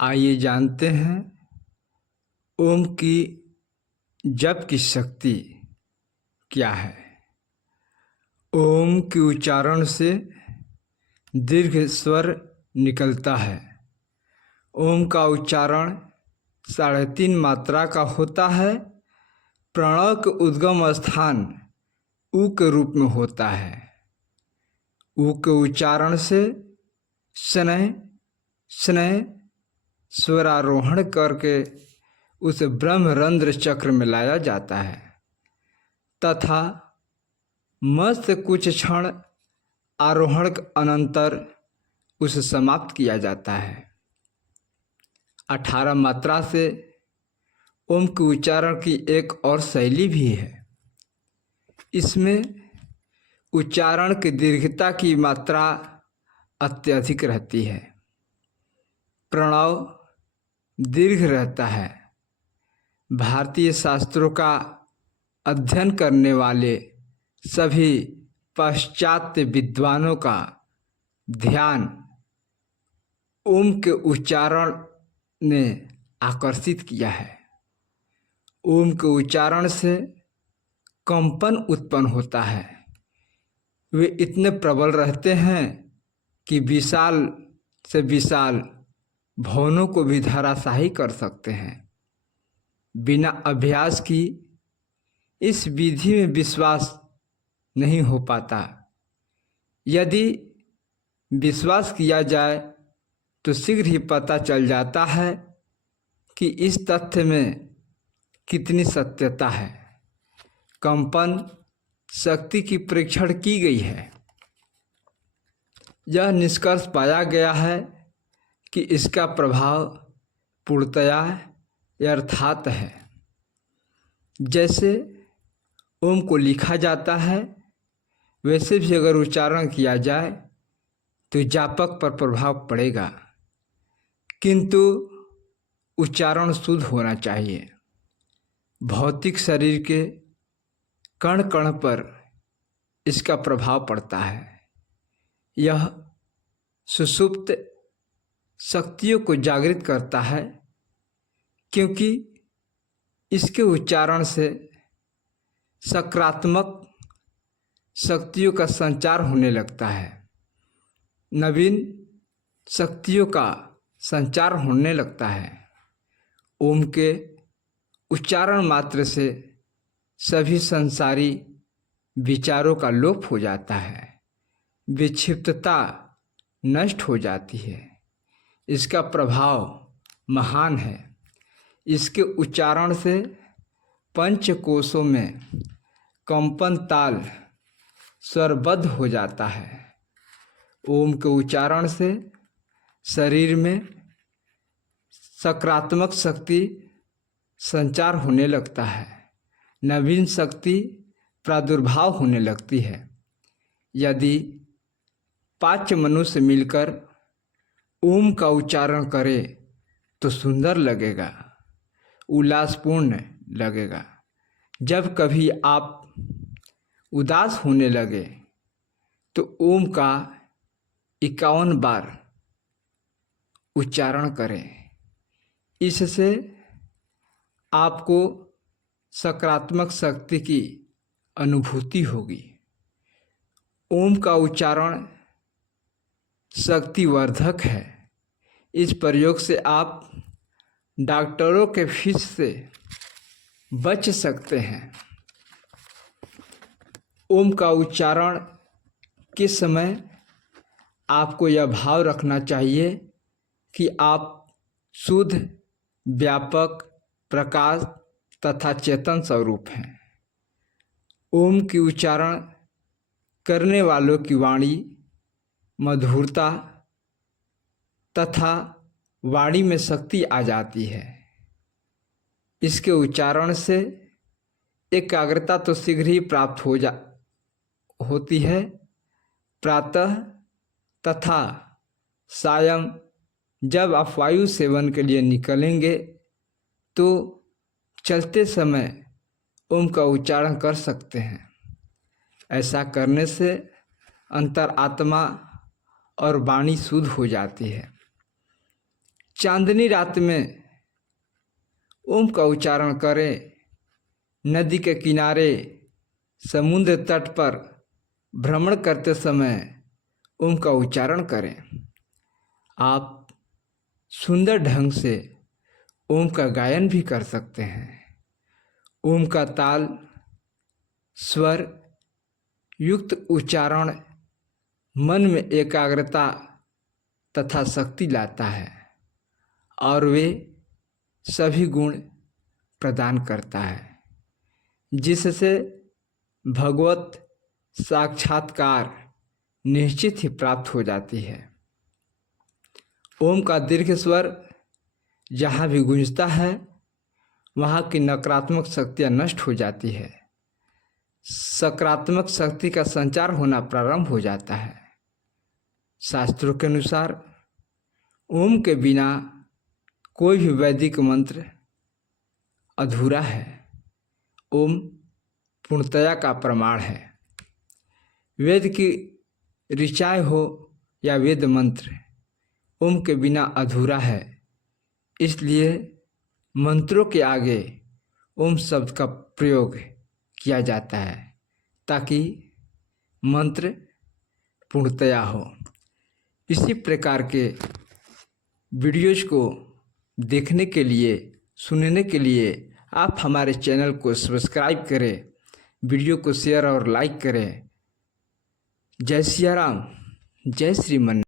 आइए जानते हैं ओम की जप की शक्ति क्या है। ओम के उच्चारण से दीर्घ स्वर निकलता है। ओम का उच्चारण 3.5 मात्रा का होता है। प्रणव के उद्गम स्थान उ के रूप में होता है। उ के उच्चारण से शनैः शनैः स्वरारोहण करके उस ब्रह्मरंध्र चक्र में लाया जाता है तथा मस्त कुछ क्षण आरोहण अनंतर उसे समाप्त किया जाता है। 18 मात्रा से ओम के उच्चारण की एक और शैली भी है। इसमें उच्चारण की दीर्घता की मात्रा अत्यधिक रहती है। प्रणव दीर्घ रहता है। भारतीय शास्त्रों का अध्ययन करने वाले सभी पाश्चात्य विद्वानों का ध्यान ओम के उच्चारण ने आकर्षित किया है। ओम के उच्चारण से कंपन उत्पन्न होता है। वे इतने प्रबल रहते हैं कि विशाल से विशाल भवनों को भी धराशायी कर सकते हैं। बिना अभ्यास की इस विधि में विश्वास नहीं हो पाता। यदि विश्वास किया जाए तो शीघ्र ही पता चल जाता है कि इस तथ्य में कितनी सत्यता है। कंपन शक्ति की परीक्षण की गई है। यह निष्कर्ष पाया गया है कि इसका प्रभाव पूर्णतया यथार्थ है। जैसे ओम को लिखा जाता है वैसे भी अगर उच्चारण किया जाए तो जापक पर प्रभाव पड़ेगा, किंतु उच्चारण शुद्ध होना चाहिए। भौतिक शरीर के कण कण पर इसका प्रभाव पड़ता है। यह सुषुप्त शक्तियों को जागृत करता है, क्योंकि इसके उच्चारण से सकारात्मक शक्तियों का संचार होने लगता है। नवीन शक्तियों का संचार होने लगता है। ओम के उच्चारण मात्र से सभी संसारी विचारों का लोप हो जाता है। विक्षिप्तता नष्ट हो जाती है। इसका प्रभाव महान है। इसके उच्चारण से पंचकोशों में कंपन ताल स्वरबद्ध हो जाता है। ओम के उच्चारण से शरीर में सकारात्मक शक्ति संचार होने लगता है। नवीन शक्ति प्रादुर्भाव होने लगती है। यदि 5 मनुष्य मिलकर ओम का उच्चारण करे तो सुंदर लगेगा, उल्लासपूर्ण लगेगा। जब कभी आप उदास होने लगे तो ओम का 51 बार उच्चारण करें। इससे आपको सकारात्मक शक्ति की अनुभूति होगी। ओम का उच्चारण शक्तिवर्धक है। इस प्रयोग से आप डॉक्टरों के फीस से बच सकते हैं। ओम का उच्चारण के समय आपको यह भाव रखना चाहिए कि आप शुद्ध, व्यापक, प्रकाश तथा चेतन स्वरूप हैं। ओम की उच्चारण करने वालों की वाणी मधुरता तथा वाणी में शक्ति आ जाती है। इसके उच्चारण से एकाग्रता तो शीघ्र ही प्राप्त होती है। प्रातः तथा सायं जब आप वायु सेवन के लिए निकलेंगे तो चलते समय ओम का उच्चारण कर सकते हैं। ऐसा करने से अंतरात्मा और वाणी शुद्ध हो जाती है। चांदनी रात में ओम का उच्चारण करें। नदी के किनारे, समुद्र तट पर भ्रमण करते समय ओम का उच्चारण करें। आप सुंदर ढंग से ओम का गायन भी कर सकते हैं। ओम का ताल, स्वर युक्त उच्चारण मन में एकाग्रता तथा शक्ति लाता है और वे सभी गुण प्रदान करता है, जिससे भगवत साक्षात्कार निश्चित ही प्राप्त हो जाती है। ओम का दीर्घ स्वर जहाँ भी गूंजता है वहाँ की नकारात्मक शक्तियाँ नष्ट हो जाती है, सकारात्मक शक्ति का संचार होना प्रारंभ हो जाता है। शास्त्रों के अनुसार ओम के बिना कोई भी वैदिक मंत्र अधूरा है। ओम पूर्णतया का प्रमाण है। वेद की ऋचाएँ हो या वेद मंत्र, ओम के बिना अधूरा है। इसलिए मंत्रों के आगे ओम शब्द का प्रयोग किया जाता है ताकि मंत्र पूर्णतया हो। इसी प्रकार के वीडियोज़ को देखने के लिए, सुनने के लिए आप हमारे चैनल को सब्सक्राइब करें, वीडियो को शेयर और लाइक करें। जय सिया राम, जय श्रीमन।